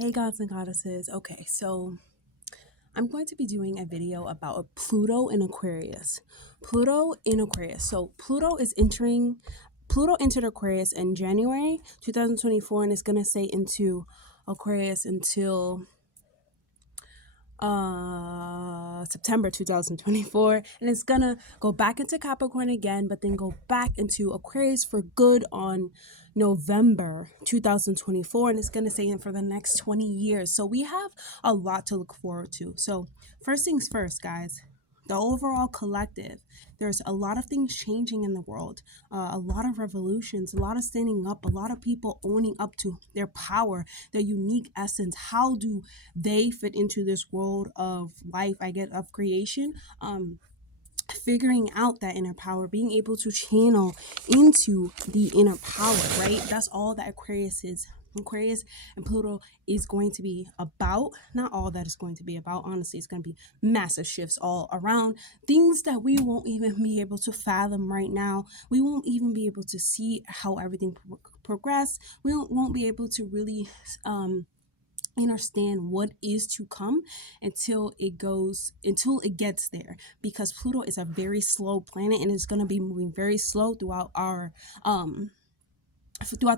Hey gods and goddesses. Okay, so I'm going to be doing a video about Pluto in Aquarius. Pluto in Aquarius. So Pluto entered Aquarius in January 2024 and it's going to stay into Aquarius until September 2024, and it's gonna go back into Capricorn again, but then go back into Aquarius for good on November 2024, and it's gonna stay in for the next 20 years. So we have a lot to look forward to. So first things first, guys, the overall collective, there's a lot of things changing in the world, a lot of revolutions, a lot of standing up, a lot of people owning up to their power, their unique essence. How do they fit into this world of life, of creation? Figuring out that inner power, being able to channel into the inner power, right? That's all that Aquarius is. Aquarius and Pluto is going to be about. Not all that is going to be about, honestly. It's going to be massive shifts all around, things that we won't even be able to fathom right now. We won't even be able to see how everything progress. We won't be able to really understand what is to come until it gets there, because Pluto is a very slow planet and it's going to be moving very slow throughout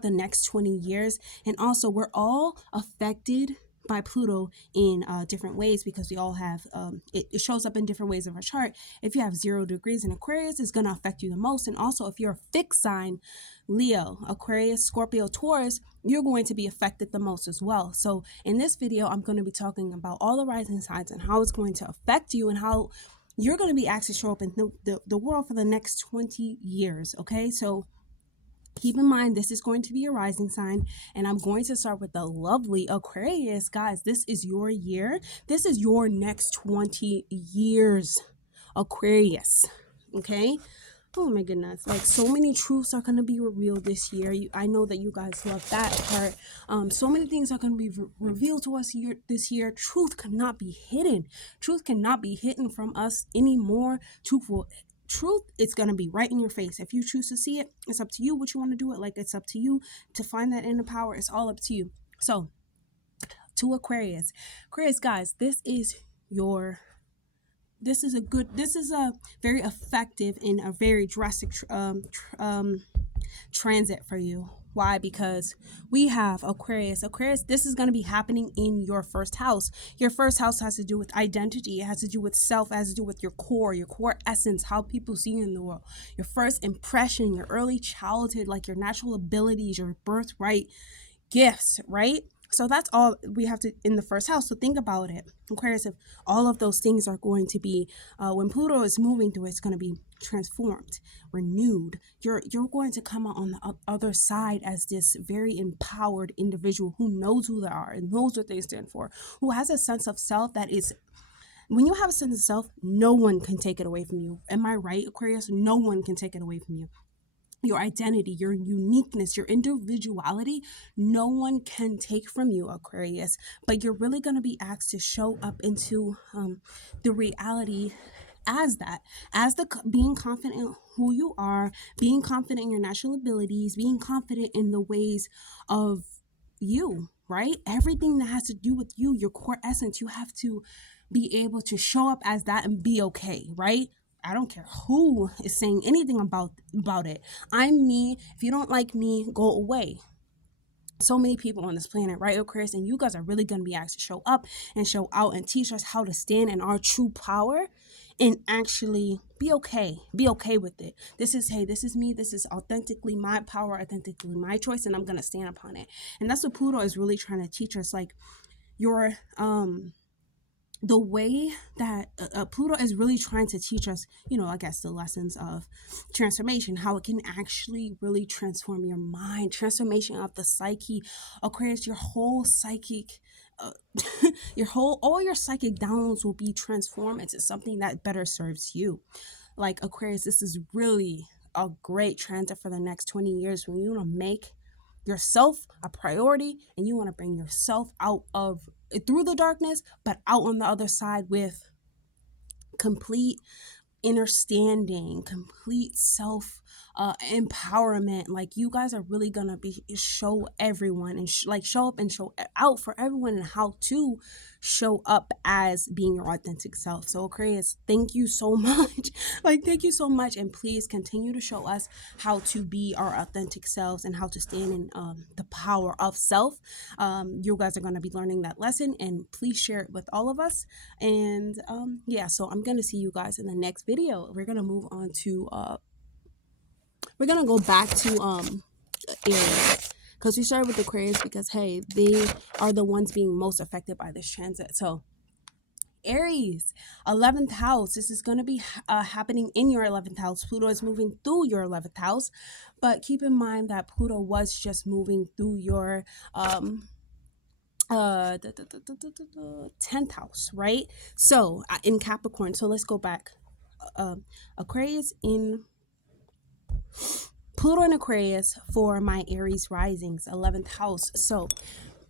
the next 20 years. And also, we're all affected by Pluto in different ways, because we all have it shows up in different ways of our chart. If you have 0 degrees in Aquarius, it's going to affect you the most. And also, if you're a fixed sign, Leo, Aquarius, Scorpio, Taurus, you're going to be affected the most as well. So in this video, I'm going to be talking about all the rising signs and how it's going to affect you and how you're going to be asked to show up in the world for the next 20 years. Okay, so keep in mind, this is going to be a rising sign, and I'm going to start with the lovely Aquarius. Guys, this is your year. This is your next 20 years, Aquarius. Okay? Oh my goodness. Like, so many truths are going to be revealed this year. I know that you guys love that part. So many things are going to be revealed to us this year. Truth cannot be hidden. Truth cannot be hidden from us anymore. Truth is going to be right in your face. If you choose to see it, it's up to you what you want to do it. Like, it's up to you to find that inner power. It's all up to you. So, to Aquarius, guys, this is a very effective and a very drastic transit for you. Why? Because we have Aquarius. This is going to be happening in your first house. Your first house has to do with identity. It has to do with self. It has to do with your core essence, how people see you in the world. Your first impression, your early childhood, like your natural abilities, your birthright gifts, right? So that's all we have to in the first house. So think about it, Aquarius. If all of those things are going to be, when Pluto is moving through, it's going to be transformed, renewed. You're going to come out on the other side as this very empowered individual who knows who they are and knows what they stand for, who has a sense of self that is. When you have a sense of self, no one can take it away from you. Am I right, Aquarius? No one can take it away from you. Your identity, your uniqueness, your individuality, no one can take from you, Aquarius. But you're really going to be asked to show up into the reality as being confident in who you are, being confident in your natural abilities, being confident in the ways of you, right? Everything that has to do with you, your core essence, you have to be able to show up as that and be okay, right? I don't care who is saying anything about it. I'm me. If you don't like me, go away. So many people on this planet, right, Aquarius? And you guys are really going to be asked to show up and show out and teach us how to stand in our true power and actually be okay. Be okay with it. This is me. This is authentically my power, authentically my choice, and I'm going to stand upon it. And that's what Pluto is really trying to teach us. Like, your the way that Pluto is really trying to teach us, I guess, the lessons of transformation, how it can actually really transform your mind, transformation of the psyche. Aquarius, your whole psychic, all your psychic downloads will be transformed into something that better serves you. Like, Aquarius, this is really a great transit for the next 20 years when you want to make yourself a priority and you want to bring yourself out of through the darkness, but out on the other side with complete understanding, complete self empowerment. Like, you guys are really gonna be show everyone and like show up and show out for everyone and how to show up as being your authentic self. So Aquarius, thank you so much. Like, thank you so much, and please continue to show us how to be our authentic selves and how to stand in the power of self. You guys are going to be learning that lesson, and please share it with all of us. And yeah, so I'm going to see you guys in the next video. We're going to move on to we're going to go back to Aries, because we started with Aquarius because, hey, they are the ones being most affected by this transit. So Aries, 11th house. This is going to be happening in your 11th house. Pluto is moving through your 11th house, but keep in mind that Pluto was just moving through your 10th house, right? So in Capricorn. So let's go back. Aquarius in Pluto and Aquarius for my Aries risings, 11th house. So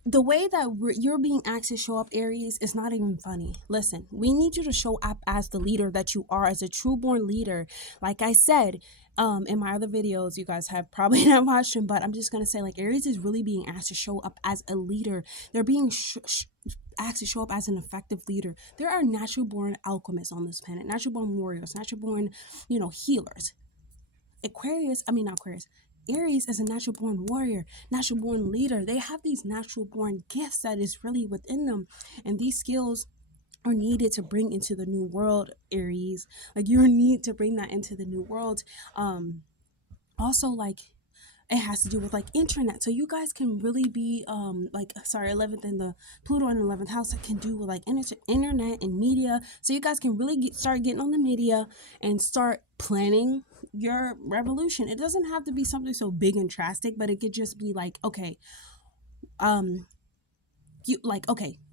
the way that you're being asked to show up, Aries, is not even funny. Listen, we need you to show up as the leader that you are, as a true born leader. Like I said in my other videos, you guys have probably not watched them, but I'm just going to say, like, Aries is really being asked to show up as a leader. They're being asked to show up as an effective leader. There are natural born alchemists on this planet, natural born warriors, natural born, healers. Aries is a natural born warrior, natural born leader. They have these natural born gifts that is really within them. And these skills are needed to bring into the new world, Aries. Like, you need to bring that into the new world. Also, like, it has to do with like internet, so you guys can really be 11th in the Pluto in the 11th house that can do with like internet and media, so you guys can really start getting on the media and start planning your revolution. It doesn't have to be something so big and drastic, but it could just be like, okay,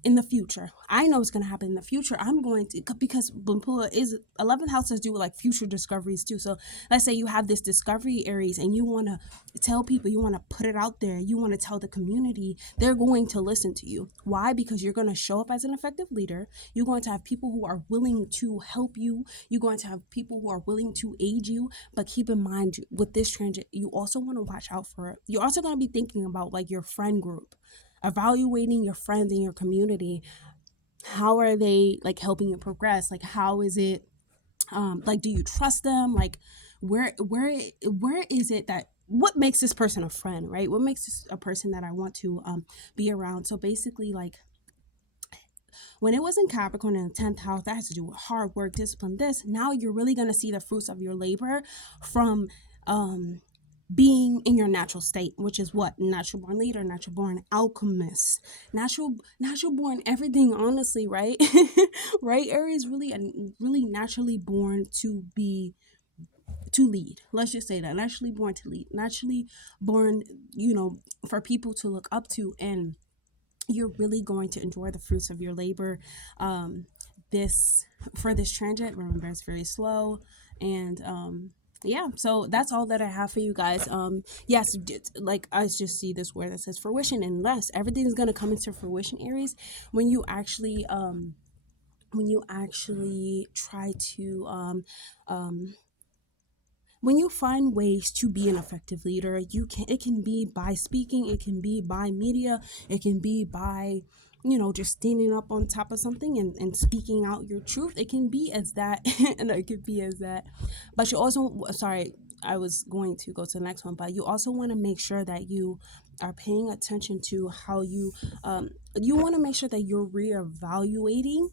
in the future, I know it's going to happen in the future. I'm going to, because Pluto is 11th house has to do with like future discoveries too. So let's say you have this discovery, Aries, and you want to tell people, you want to put it out there, you want to tell the community, they're going to listen to you. Why? Because you're going to show up as an effective leader. You're going to have people who are willing to help you. You're going to have people who are willing to aid you. But keep in mind, with this transit, you also want to watch out for it. You're also going to be thinking about like your friend group, evaluating your friends in your community. How are they like helping you progress? Like, how is it, like, do you trust them? Like, where is it that, what makes this person a friend, right? What makes this a person that I want to be around? So basically, like, when it was in Capricorn in the 10th house, that has to do with hard work, discipline, this. Now you're really going to see the fruits of your labor from being in your natural state, which is what? Natural born leader, natural born alchemist, natural born everything, honestly, right? Right? Aries really naturally born to lead. Let's just say that. Naturally born to lead. Naturally born, for people to look up to, and you're really going to enjoy the fruits of your labor. This transit, remember, it's very slow, and yeah, so that's all that I have for you guys. Yes, like, I just see this word that says fruition, unless everything's gonna come into fruition, Aries, when you actually try to when you find ways to be an effective leader. It can be by speaking, it can be by media, it can be by just standing up on top of something and speaking out your truth. It can be as that and it could be as that. But you also, sorry, I was going to go to the next one, but you also want to make sure that you are paying attention to how you want to make sure that you're reevaluating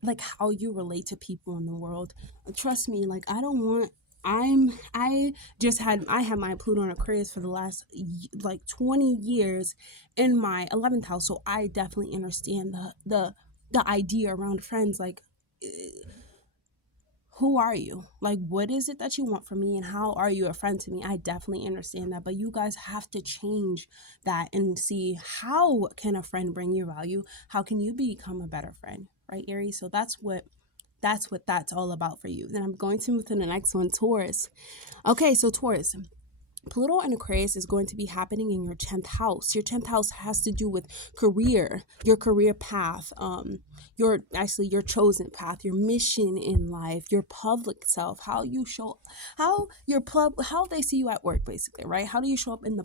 like how you relate to people in the world. Trust me, like, I had my Pluto and Aquarius for the last like 20 years in my 11th house, so I definitely understand the idea around friends. Like, who are you? Like, what is it that you want from me, and how are you a friend to me? I definitely understand that, but you guys have to change that and see, how can a friend bring you value? How can you become a better friend, right, Aries? So that's what that's all about for you. Then I'm going to move to the next one, Taurus. Okay, so Taurus, Pluto in Aquarius is going to be happening in your 10th house. Your 10th house has to do with career, your career path, your chosen path, your mission in life, your public self, how you show, how they see you at work, basically, right? How do you show up in the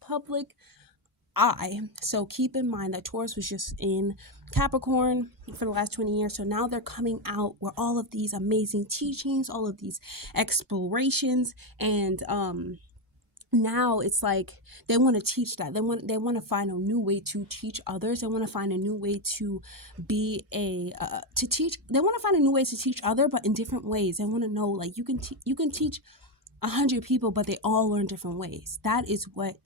public eye? So keep in mind that Taurus was just in Capricorn for the last 20 years. So now they're coming out with all of these amazing teachings, all of these explorations, and now it's like they want to teach that they want to find a new way to teach others. They want to find a new way to be a to teach. They want to find a new way to teach other, but in different ways. They want to know, like, you can teach 100 people, but they all learn different ways. That is what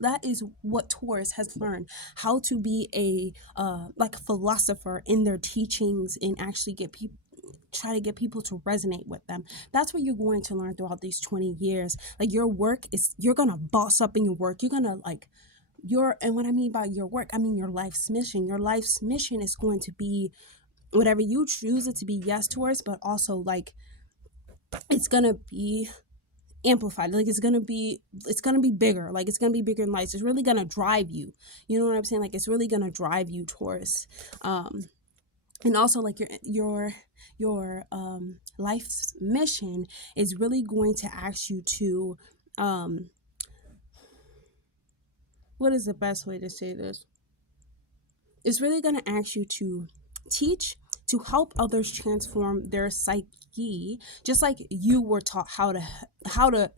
that is what Taurus has learned, how to be a like a philosopher in their teachings, and actually try to get people to resonate with them. That's what you're going to learn throughout these 20 years. Like, your work is, you're gonna boss up in your work. You're gonna like and what I mean by your work, I mean your life's mission. Your life's mission is going to be whatever you choose it to be, yes, Taurus, but also like it's gonna be amplified. Like, it's gonna be bigger. Like, it's gonna be bigger than life. It's really gonna drive you. You know what I'm saying? Like, it's really gonna drive you, Taurus. And also, like, your life's mission is really going to ask you to what is the best way to say this? It's really going to ask you to teach, to help others transform their psyche, just like you were taught how to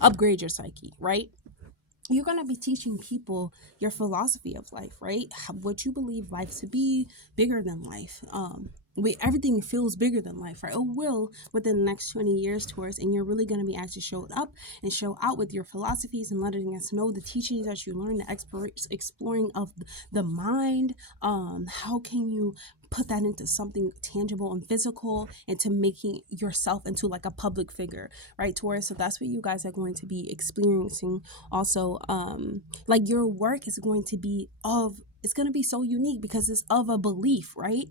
upgrade your psyche, right? You're going to be teaching people your philosophy of life, right? What you believe life to be, bigger than life. Everything feels bigger than life, right? It will within the next 20 years, Taurus, and you're really going to be asked to show it up and show out with your philosophies and letting us know the teachings that you learn, the exploring of the mind. How can you put that into something tangible and physical, and to making yourself into like a public figure, right, Taurus? So that's what you guys are going to be experiencing. Also, like, your work is going to be it's going to be so unique because it's of a belief, right?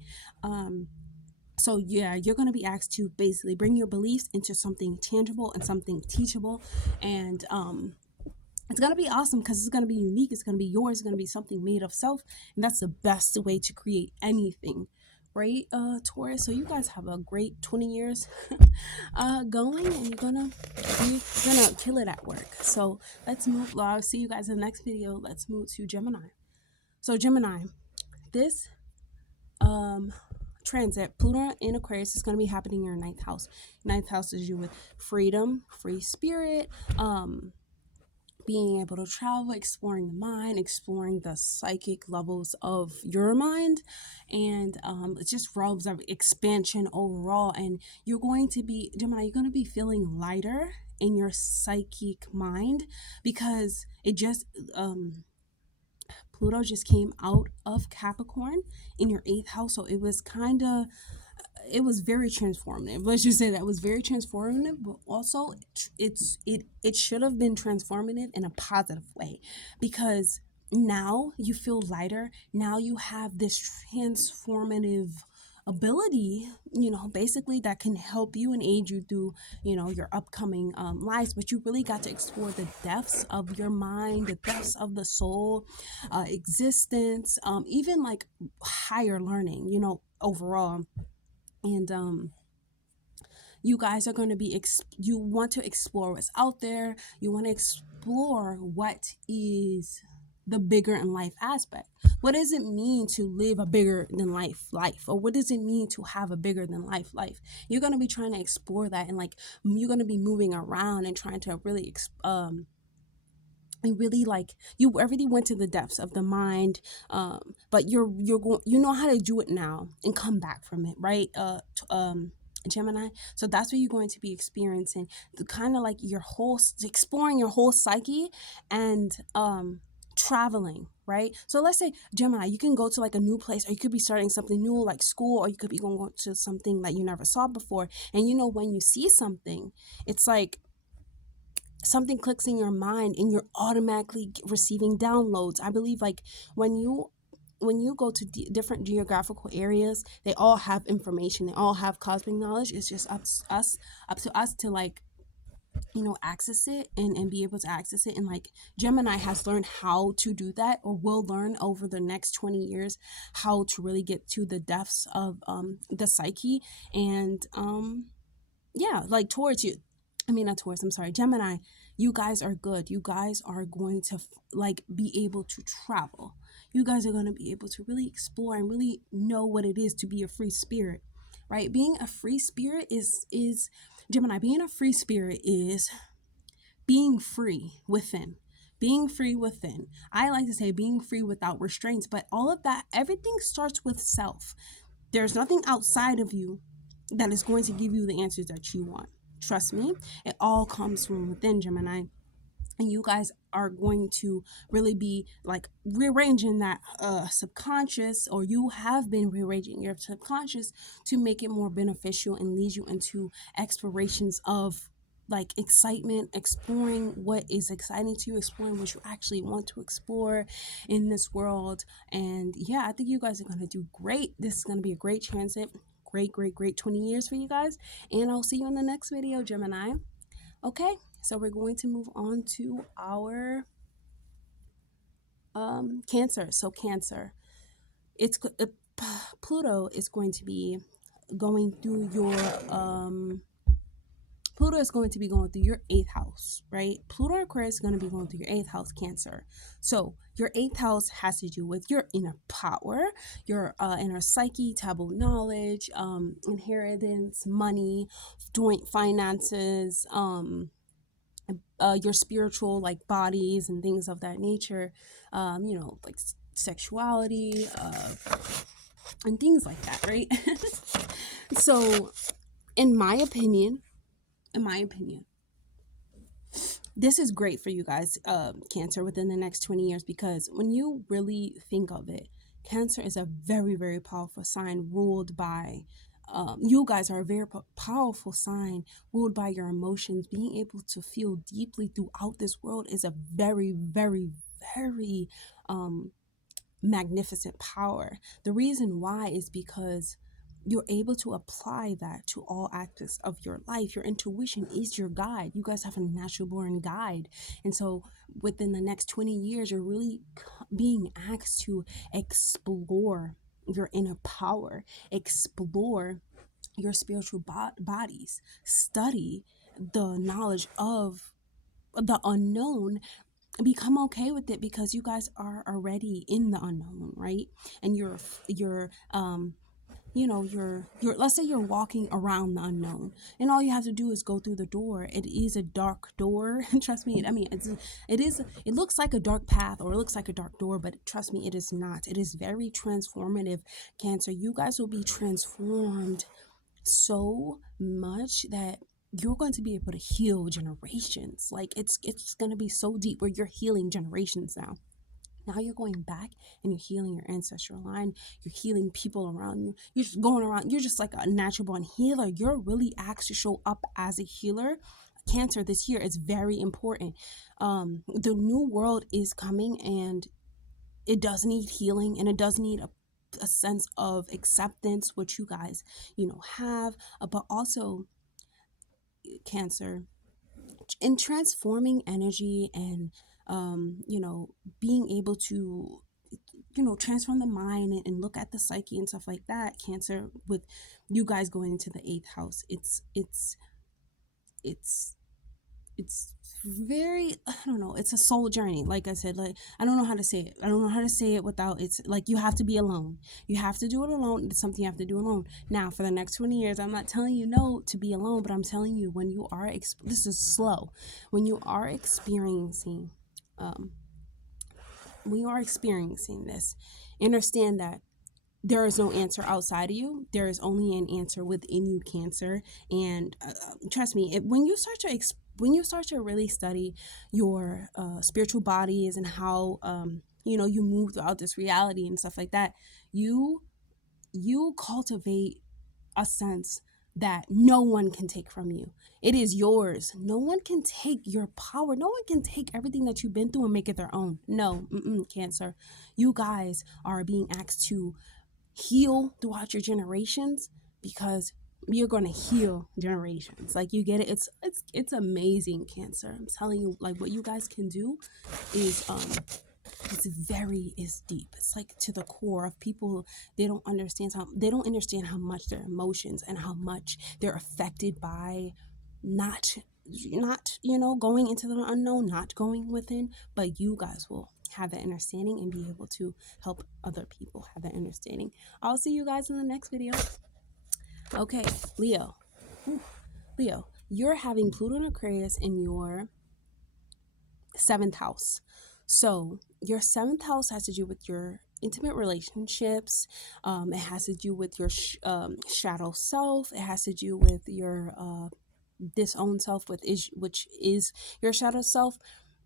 So yeah, you're going to be asked to basically bring your beliefs into something tangible and something teachable, and it's going to be awesome because it's going to be unique. It's going to be yours. It's going to be something made of self, and that's the best way to create anything, right, Taurus? So you guys have a great 20 years going, and you're gonna kill it at work. So let's move. I'll see you guys in the next video. Let's move to Gemini. So Gemini, this transit, Pluto in Aquarius, is going to be happening in your 9th house. 9th house is you with freedom, free spirit, being able to travel, exploring the mind, exploring the psychic levels of your mind, and it just realms of expansion overall. And you're going to be, Gemini, you're going to be feeling lighter in your psychic mind, because it just Pluto just came out of Capricorn in your 8th house. So it was very transformative. Let's just say that it was very transformative, but also it should have been transformative in a positive way, because now you feel lighter. Now you have this transformative ability, basically, that can help you and aid you through, your upcoming lives. But you really got to explore the depths of your mind, the depths of the soul, existence, even like higher learning, overall. And you guys are going to be you want to explore what's out there. You want to explore what is the bigger in life aspect. What does it mean to live a bigger than life, or what does it mean to have a bigger than life? You're going to be trying to explore that, and like, you're going to be moving around and trying to really and really, like, you already went to the depths of the mind, but you're going, how to do it now and come back from it, right, Gemini? So that's what you're going to be experiencing, kind of like exploring your whole psyche, and traveling, right? So let's say, Gemini, you can go to like a new place, or you could be starting something new, like school, or you could be going to something that you never saw before. And when you see something, it's like something clicks in your mind, and you're automatically receiving downloads. I believe, like, when you go to different geographical areas, they all have information, they all have cosmic knowledge. It's just up to us to like access it and be able to access it. And like Gemini has learned how to do that, or will learn over the next 20 years how to really get to the depths of the psyche. And yeah, like towards you, I mean, not towards, I'm sorry, Gemini, you guys are good. You guys are going to like be able to travel. You guys are going to be able to really explore and really know what it is to be a free spirit, right? Being a free spirit is Gemini, being a free spirit is being free within. Being free within. I like to say being free without restraints, but all of that, everything starts with self. There's nothing outside of you that is going to give you the answers that you want. Trust me, it all comes from within, Gemini. And you guys are going to really be like rearranging that subconscious, or you have been rearranging your subconscious to make it more beneficial and lead you into explorations of like excitement, exploring what is exciting to you, exploring what you actually want to explore in this world. And yeah, I think you guys are going to do great. This is going to be a great transit. Great 20 years for you guys. And I'll see you in the next video, Gemini. Okay, so we're going to move on to our Cancer. So Cancer, Pluto is going to be going through your Pluto is going to be going through your 8th house, right? Pluto Aquarius is going to be going through your 8th house, Cancer. So your 8th house has to do with your inner power, your inner psyche, taboo knowledge, inheritance, money, joint finances, your spiritual like bodies and things of that nature, like sexuality, and things like that, right? So in my opinion, this is great for you guys, Cancer, within the next 20 years, because when you really think of it, Cancer is a very, very powerful sign ruled by, you guys are a very powerful sign ruled by your emotions. Being able to feel deeply throughout this world is a very, very, very magnificent power. The reason why is because you're able to apply that to all aspects of your life. Your intuition is your guide. You guys have a natural born guide. And so within the next 20 years, you're really being asked to explore your inner power, explore your spiritual bodies, study the knowledge of the unknown, become okay with it, because you guys are already in the unknown, right? And you're let's say you're walking around the unknown, and all you have to do is go through the door. It is a dark door. Trust me. I mean, it looks like a dark path, or it looks like a dark door, but trust me, it is not. It is very transformative, Cancer. You guys will be transformed so much that you're going to be able to heal generations. Like it's going to be so deep where you're healing generations now. Now you're going back and you're healing your ancestral line. You're healing people around you. You're just going around. You're just like a natural born healer. You're really asked to show up as a healer. Cancer, this year is very important. The new world is coming, and it does need healing, and it does need a sense of acceptance, which you guys, have. But also, Cancer, in transforming energy and being able to transform the mind and look at the psyche and stuff like that, Cancer, with you guys going into the 8th house, it's very, I don't know, it's a soul journey. Like I said, like I don't know how to say it without, it's like you have to be alone. You have to do it alone. It's something you have to do alone. Now for the next 20 years, I'm not telling you no to be alone, but I'm telling you, when you are this is slow, when you are experiencing this, understand that there is no answer outside of you. There is only an answer within you, Cancer. And trust me, when you start to really study your spiritual bodies and how you move throughout this reality and stuff like that, you cultivate a sense that no one can take from you. It is yours. No one can take your power. No one can take everything that you've been through and make it their own. No, Cancer. You guys are being asked to heal throughout your generations, because you're going to heal generations. Like, you get it. It's amazing, Cancer. I'm telling you, like, what you guys can do is is deep. It's like to the core of people. They don't understand how much their emotions and how much they're affected by not going into the unknown, not going within. But you guys will have that understanding and be able to help other people have that understanding. I'll see you guys in the next video. Okay, Leo. Leo, you're having Pluto and Aquarius in your 7th house. So your 7th house has to do with your intimate relationships. It has to do with your shadow self. It has to do with your disowned self, which is your shadow self.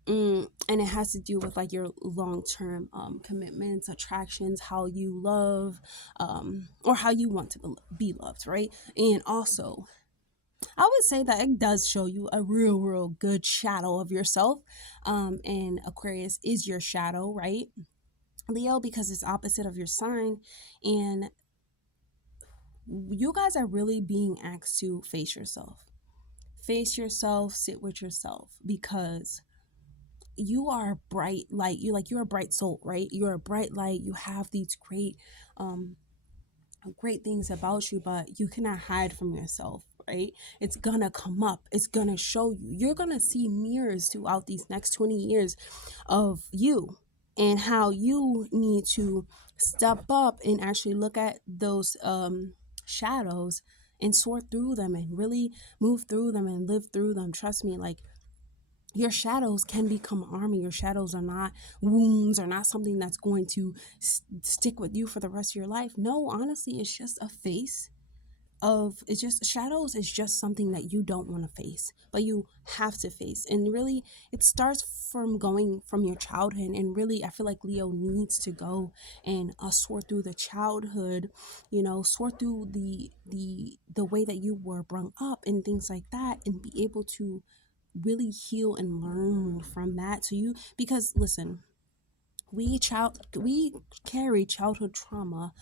And it has to do with like your long-term commitments, attractions, how you love, or how you want to be loved, right? And also, I would say that it does show you a real good shadow of yourself. And Aquarius is your shadow, right? Leo, because it's opposite of your sign. And you guys are really being asked to face yourself. Face yourself, sit with yourself, because you are a bright light. You're a bright soul, right? You're a bright light. You have these great things about you, but you cannot hide from yourself, right? It's gonna come up. It's gonna show you. You're gonna see mirrors throughout these next 20 years of you and how you need to step up and actually look at those shadows and sort through them and really move through them and live through them. Trust me, like, your shadows can become armor. Your shadows are not wounds, or not something that's going to stick with you for the rest of your life. No, honestly, it's just a face of, it's just shadows is just something that you don't want to face, but you have to face. And really, it starts from going from your childhood. And really, I feel like Leo needs to go and sort through the childhood, sort through the way that you were brought up and things like that, and be able to really heal and learn from that. So you, because listen, we carry childhood trauma.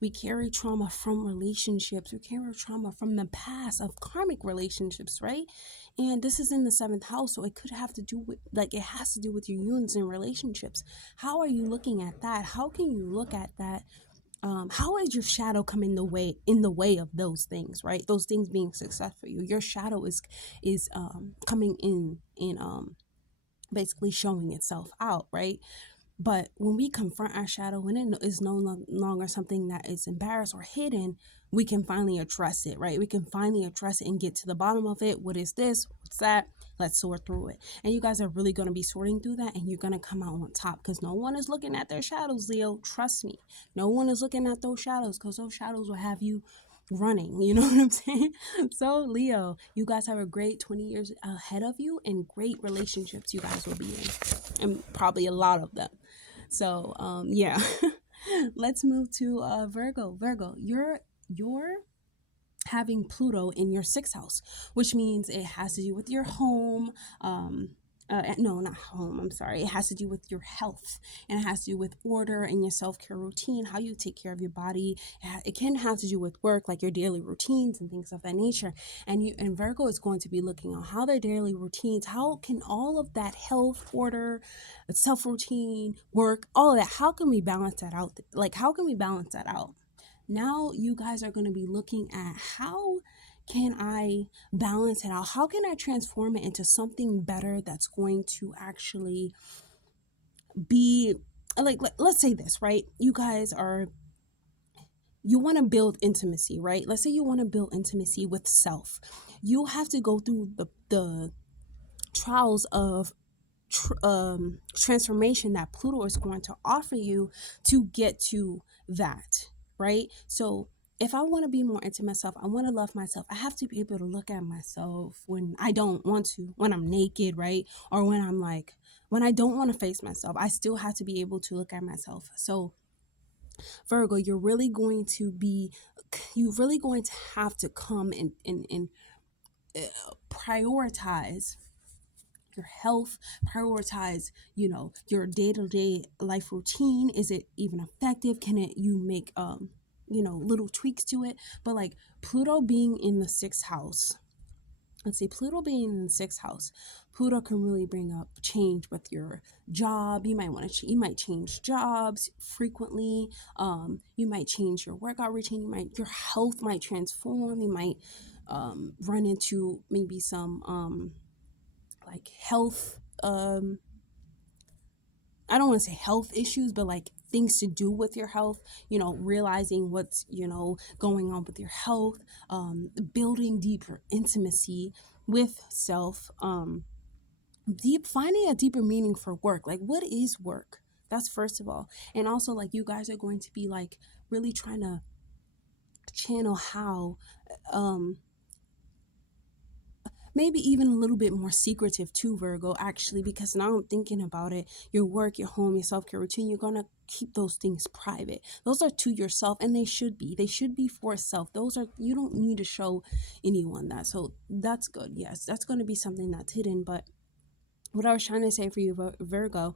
We carry trauma from relationships. We carry trauma from the past of karmic relationships, right? And this is in the 7th house, so it could have to do with, like, it has to do with your unions and relationships. How are you looking at that? How can you look at that? How is your shadow come in the way of those things, right? Those things being success for you. Your shadow is coming in and basically showing itself out, right? But when we confront our shadow, when it is no longer something that is embarrassed or hidden, we can finally address it, right? We can finally address it and get to the bottom of it. What is this? What's that? Let's sort through it. And you guys are really going to be sorting through that, and you're going to come out on top, because no one is looking at their shadows, Leo. Trust me. No one is looking at those shadows, because those shadows will have you running. You know what I'm saying? So, Leo, you guys have a great 20 years ahead of you, and great relationships you guys will be in, and probably a lot of them. So, yeah. Let's move to Virgo. Virgo, you're having Pluto in your 6th house, which means it has to do with your home. No, not home. I'm sorry. It has to do with your health, and it has to do with order and your self-care routine, how you take care of your body. It can have to do with work, like your daily routines and things of that nature. And Virgo is going to be looking at how their daily routines, how can all of that health, order, self-routine, work, all of that, how can we balance that out? Like, how can we balance that out? Now you guys are going to be looking at, how can I balance it out? How can I transform it into something better that's going to actually be like let's say this, right? You guys want to build intimacy, right? Let's say you want to build intimacy with self. You have to go through the trials of transformation that Pluto is going to offer you to get to that, right? So if I want to be more into myself, I want to love myself, I have to be able to look at myself when I don't want to, when I'm naked, right? Or when I don't want to face myself, I still have to be able to look at myself. So Virgo, you're really going to have to come and prioritize your health, prioritize, your day-to-day life routine. Is it even effective? Can it you make little tweaks to it. But like Pluto being in the 6th house, let's see, Pluto being in the 6th house, Pluto can really bring up change with your job. You might want to, you might change jobs frequently. You might change your workout routine. Your health might transform. You might run into maybe some like health, I don't want to say health issues, but like things to do with your health, realizing what's, going on with your health, building deeper intimacy with self, finding a deeper meaning for work. Like, what is work? That's first of all. And also, like, you guys are going to be like really trying to channel how, maybe even a little bit more secretive too, Virgo, actually, because now I'm thinking about it, your work, your home, your self-care routine, you're going to keep those things private. Those are to yourself, and they should be for self. You don't need to show anyone that. So that's good. Yes, that's going to be something that's hidden. But what I was trying to say for you, Virgo,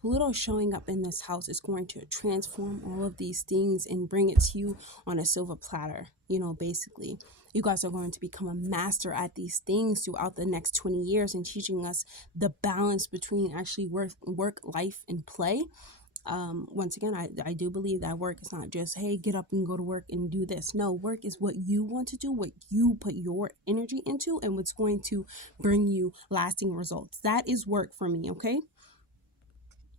Pluto showing up in this house is going to transform all of these things and bring it to you on a silver platter. Basically, you guys are going to become a master at these things throughout the next 20 years and teaching us the balance between actually work, life, and play. Once again, I do believe that work is not just, hey, get up and go to work and do this. No, work is what you want to do, what you put your energy into, and what's going to bring you lasting results. That is work for me, okay?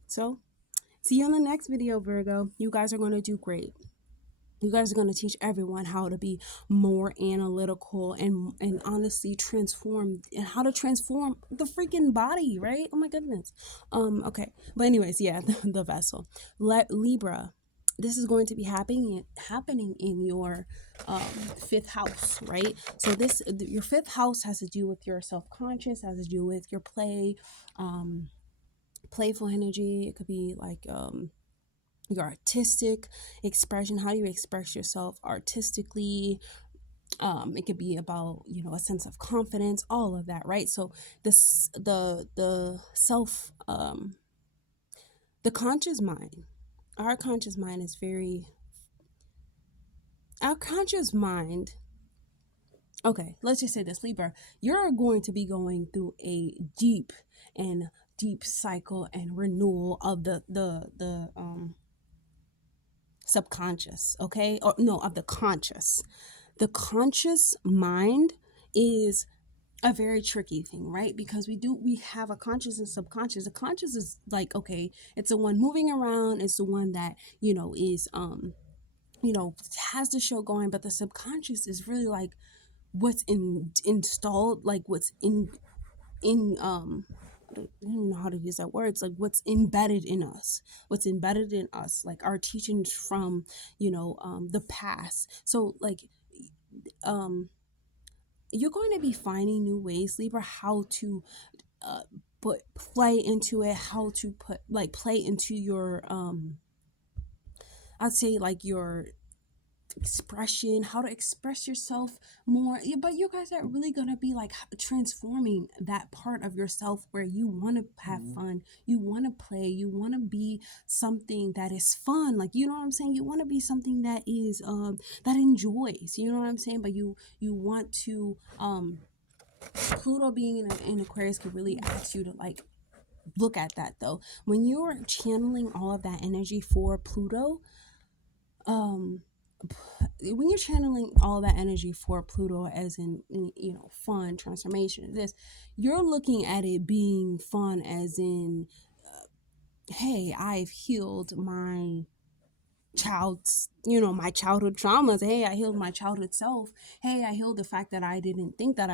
So, see you on the next video, Virgo. You guys are going to do great. You guys are going to teach everyone how to be more analytical and honestly transform, and how to transform the freaking body, right? Oh my goodness. Okay. But anyways, yeah, the vessel. Libra. This is going to be happening in your 5th house, right? So your 5th house has to do with your self-conscious, has to do with your play, playful energy. It could be like your artistic expression. How do you express yourself artistically? It could be about a sense of confidence, all of that, right? So the self, the conscious mind, our conscious mind okay, let's just say this, Libra, you're going to be going through a deep cycle and renewal of the subconscious, okay? Or no, of the conscious. The conscious mind is a very tricky thing, right? Because we have a conscious and subconscious. The conscious is like, okay, it's the one moving around, it's the one that is has the show going, but the subconscious is really like what's installed, like what's in I don't know how to use that word. It's like what's embedded in us, like our teachings from the past. So like you're going to be finding new ways, Libra, how to play into it, how to play into your I'd say like your expression, how to express yourself more. Yeah, but you guys are really gonna be like transforming that part of yourself where you want to have fun, you want to play, you want to be something that is fun, like, you know what I'm saying, you want to be something that is that enjoys, you know what I'm saying, but you want to Pluto being in Aquarius could really ask you to like look at that though. When you're channeling all of that energy for Pluto, when you're channeling all that energy for Pluto as in fun, transformation, you're looking at it being fun as in hey, I've healed my my childhood traumas. Hey, I healed my childhood self. Hey, I healed the fact that I didn't think that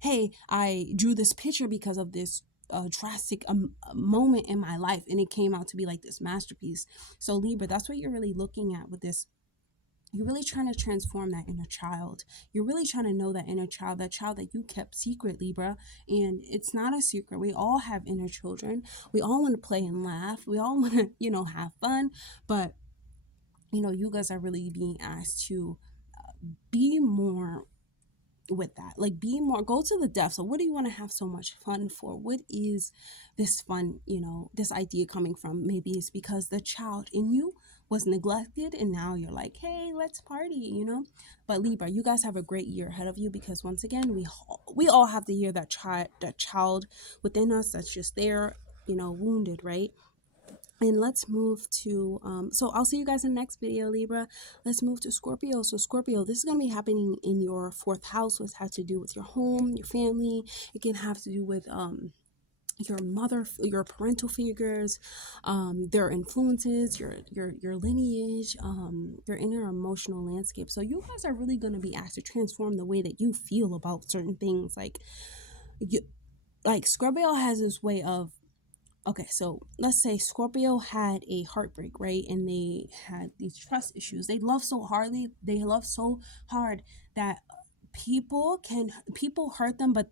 hey, I drew this picture because of this drastic moment in my life, and it came out to be like this masterpiece. So Libra, that's what you're really looking at with this. You're really trying to transform that inner child. You're really trying to know that inner child, that child that you kept secret, Libra. And it's not a secret. We all have inner children. We all want to play and laugh. We all want to, have fun. But, you guys are really being asked to be more with that. Like, be more, go to the depths. So what do you want to have so much fun for? What is this fun, this idea coming from? Maybe it's because the child in you was neglected, and now you're like, hey, let's party, you know. But Libra, you guys have a great year ahead of you, because once again, we all have to hear that child within us that's just there, you know, wounded, right? And let's move to, so I'll see you guys in the next video, Libra. Let's move to Scorpio. So Scorpio, this is going to be happening in your fourth house, which has to do with your home, your family. It can have to do with your mother, your parental figures, their influences, your lineage, your inner emotional landscape. So you guys are really going to be asked to transform the way that you feel about certain things. Like Scorpio has this way of, okay, so let's say Scorpio had a heartbreak, right? And they had these trust issues. They love so so hard that people hurt them, but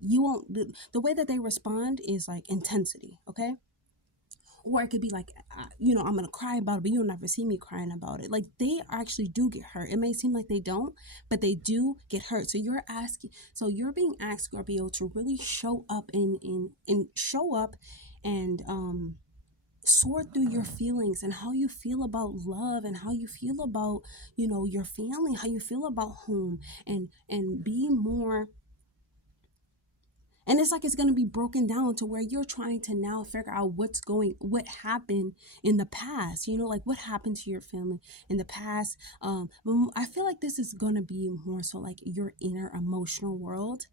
you won't, the way that they respond is like intensity, okay? Or it could be like, you know, I'm gonna cry about it, but you'll never see me crying about it. Like, they actually do get hurt. It may seem like they don't, but they do get hurt. So you're being asked, Scorpio, to really show up and sort through your feelings and how you feel about love and how you feel about, you know, your family, how you feel about home, and be more. And it's like it's going to be broken down to where you're trying to now figure out what happened in the past, you know, like what happened to your family in the past. I feel like this is going to be more so like your inner emotional world.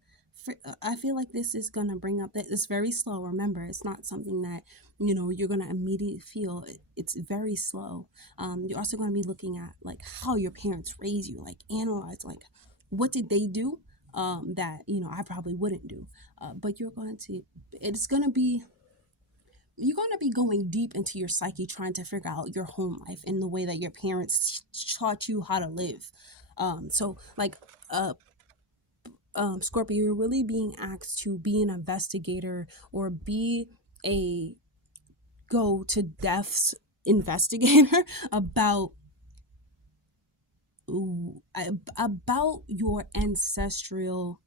I feel like this is going to bring up that it's very slow. Remember, it's not something that, you know, you're going to immediately feel. It's very slow. You're also going to be looking at like how your parents raised you, like analyze, like what did they do that, you know, I probably wouldn't do. But you're going to be going deep into your psyche, trying to figure out your home life in the way that your parents taught you how to live. So like Scorpio, you're really being asked to be an investigator or be a go to deaths investigator about your ancestral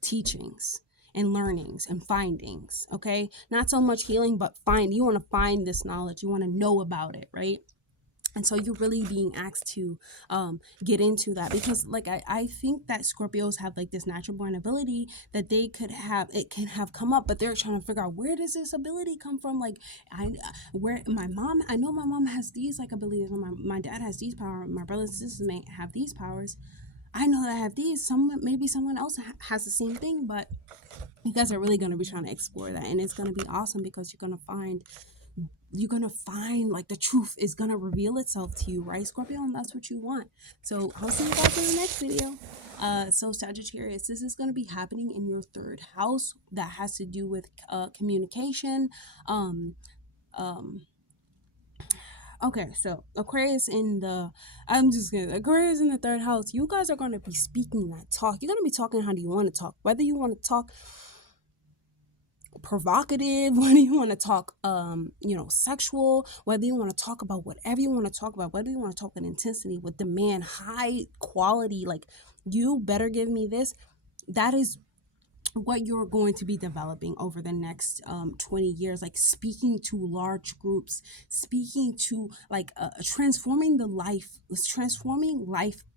teachings and learnings and findings. Okay, not so much healing, but you want to find this knowledge, you want to know about it, right? And so you're really being asked to get into that, because like I think that Scorpios have like this natural born ability that it can have come up, but they're trying to figure out, where does this ability come from? Like I know my mom has these like abilities, my dad has these powers, my brothers and sisters may have these powers, I know that I have these. Maybe someone else has the same thing, but you guys are really going to be trying to explore that, and it's going to be awesome, because you're going to find like the truth is going to reveal itself to you, right, Scorpio? And that's what you want. So I'll see you guys in the next video. So Sagittarius, this is going to be happening in your third house. That has to do with communication. Okay, so Aquarius in the third house. You guys are going to be speaking that talk. You're going to be talking how do you want to talk. Whether you want to talk provocative, whether you want to talk you know, sexual, whether you want to talk about whatever you want to talk about, whether you want to talk with intensity, with demand, high quality, like you better give me this. That is what you're going to be developing over the next 20 years, like speaking to large groups, speaking to like transforming life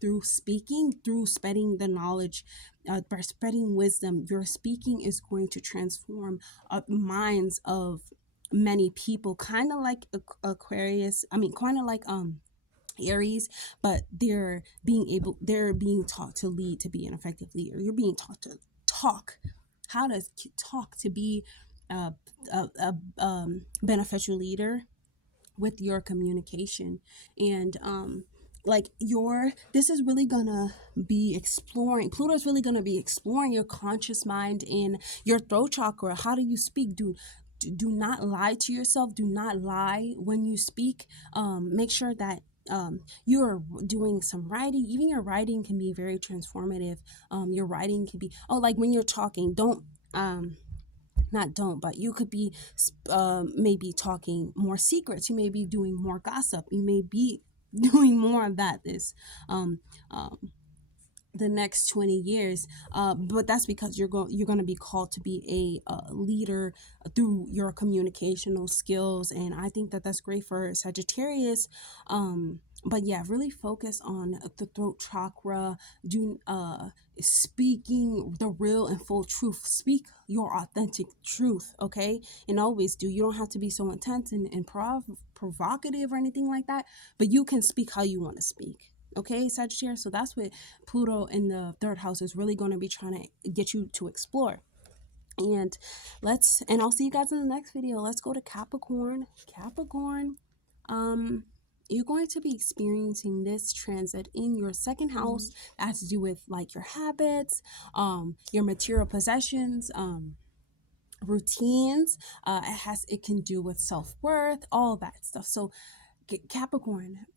through speaking, through spreading the knowledge, by spreading wisdom. Your speaking is going to transform minds of many people, kind of like Aquarius, kind of like Aries, but they're being taught to lead, to be an effective leader. You're being taught to talk, how to talk, to be a beneficial leader with your communication. And this is really gonna be exploring, Pluto's really gonna be exploring your conscious mind and your throat chakra. How do you speak? Do not lie to yourself. Do not lie when you speak. Make sure that you're doing some writing. Even your writing can be very transformative. Your writing can be, like when you're talking, but you could be maybe talking more secrets. You may be doing more gossip. You may be doing more of that the next 20 years, but that's because you're going to be called to be a leader through your communicational skills, and I think that that's great for Sagittarius. But yeah, really focus on the throat chakra. Do speaking the real and full truth. Speak your authentic truth, okay? And always do. You don't have to be so intense and provocative or anything like that, but you can speak how you want to speak. Okay, Sagittarius. So that's what Pluto in the third house is really going to be trying to get you to explore. And I'll see you guys in the next video. Let's go to Capricorn. Capricorn, you're going to be experiencing this transit in your second house. That has to do with like your habits, your material possessions, routines. It can do with self-worth, all that stuff. So Capricorn,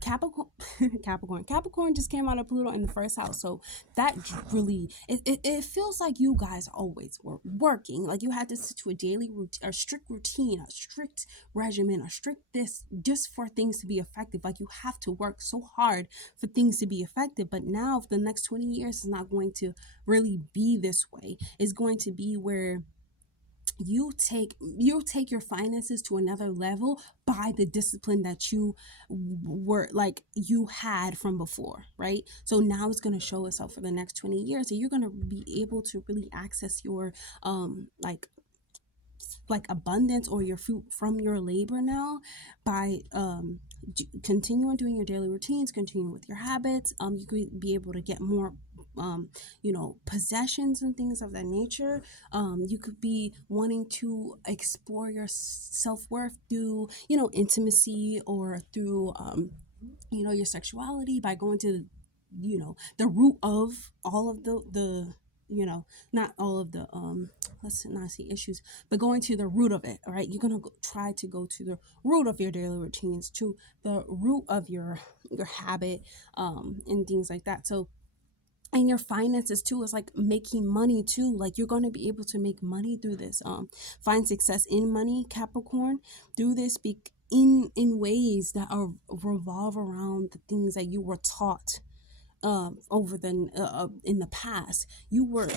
Capricorn just came out of Pluto in the first house. So that really, it feels like you guys always were working. Like you had to stick to a daily routine, a strict routine, a strict regimen, a strict this, just for things to be effective. Like you have to work so hard for things to be effective. But now for the next 20 years is not going to really be this way. It's going to be where you take your finances to another level by the discipline that you had from before, right? So now it's going to show itself for the next 20 years, and you're going to be able to really access your like abundance or your fruit from your labor now by continuing doing your daily routines, continuing with your habits. You could be able to get more possessions and things of that nature. You could be wanting to explore your self-worth through intimacy, or through your sexuality, by going to the root of all of the not all of the let's not see issues, but going to the root of it. All right, you're gonna try to go to the root of your daily routines, to the root of your habit, and things like that. So, and your finances too is like making money too. Like you're going to be able to make money through this, find success in money, Capricorn, through this, in ways that are revolve around the things that you were taught over in the past. You were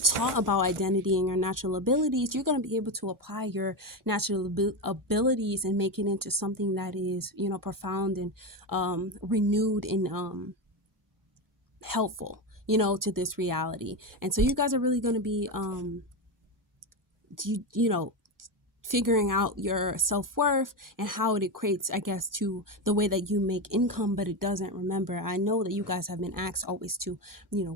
taught about identity and your natural abilities. You're going to be able to apply your natural abilities and make it into something that is profound and renewed and helpful to this reality. And so you guys are really going to be figuring out your self-worth and how it equates, I guess, to the way that you make income. But it doesn't. Remember, I know that you guys have been asked always to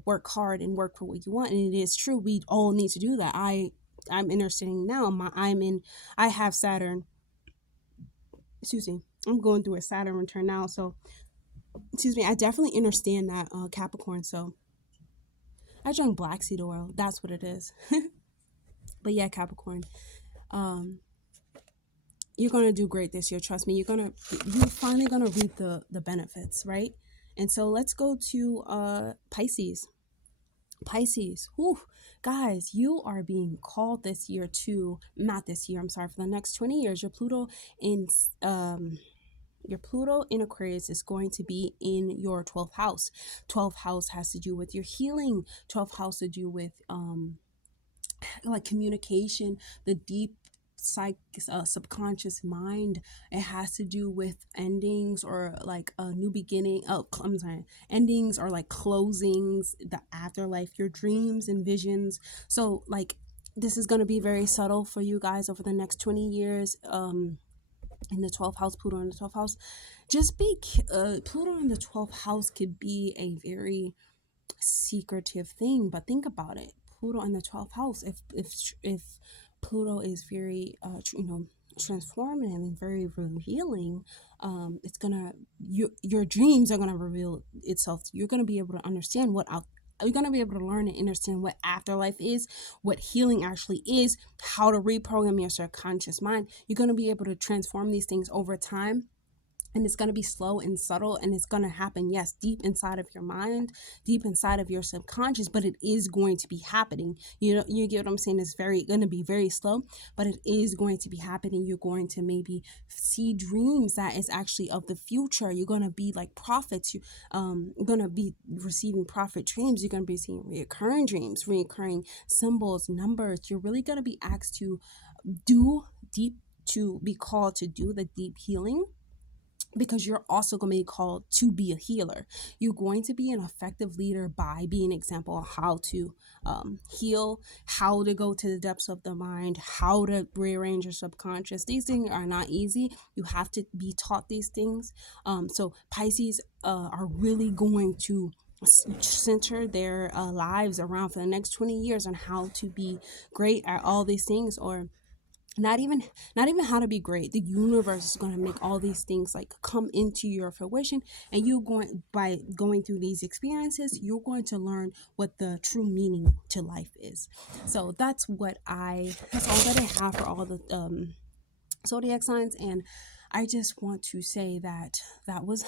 work hard and work for what you want, and it is true. We all need to do that. I'm understanding now. I have Saturn, excuse me, I'm going through a Saturn return now, so excuse me, I definitely understand that, Capricorn. So I drank black seed oil, that's what it is. But yeah, Capricorn, you're gonna do great this year. Trust me. You're finally gonna reap the benefits, right? And so let's go to Pisces. Whew, guys, you are being called this year to, not this year, I'm sorry, for the next 20 years. Your Pluto in Aquarius is going to be in your 12th house. 12th house has to do with your healing. 12th house to do with like communication, the deep subconscious mind. It has to do with endings, or like a new beginning. I'm sorry, endings or like closings, the afterlife, your dreams and visions. So like this is going to be very subtle for you guys over the next 20 years. In the 12th house, Pluto in the 12th house, Pluto in the 12th house could be a very secretive thing. But think about it, Pluto in the 12th house, if Pluto is very transformative and very revealing, it's gonna, your dreams are gonna reveal itself. You're gonna be able to understand you're going to be able to learn and understand what afterlife is, what healing actually is, how to reprogram your subconscious mind. You're going to be able to transform these things over time. and it's going to be slow and subtle, and it's going to happen, yes, deep inside of your mind, deep inside of your subconscious, but it is going to be happening. You know, you get what I'm saying? It's going to be very slow, but it is going to be happening. You're going to maybe see dreams that is actually of the future. You're going to be like prophets. You're going to be receiving prophet dreams. You're going to be seeing reoccurring dreams, reoccurring symbols, numbers. You're really going to be asked to do deep, to be called to do the deep healing, because you're also going to be called to be a healer. You're going to be an effective leader by being an example of how to heal, how to go to the depths of the mind, how to rearrange your subconscious. These things are not easy. You have to be taught these things. So Pisces are really going to center their lives around for the next 20 years on how to be great at all these things, or not even how to be great. The universe is going to make all these things like come into your fruition, and you're going, by going through these experiences, you're going to learn what the true meaning to life is. So that's all that I have for all the zodiac signs. And I just want to say that was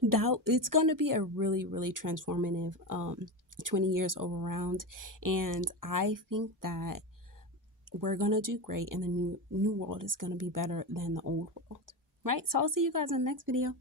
that it's going to be a really, really transformative 20 years over around. And I think that we're going to do great, and the new world is going to be better than the old world, right? So I'll see you guys in the next video.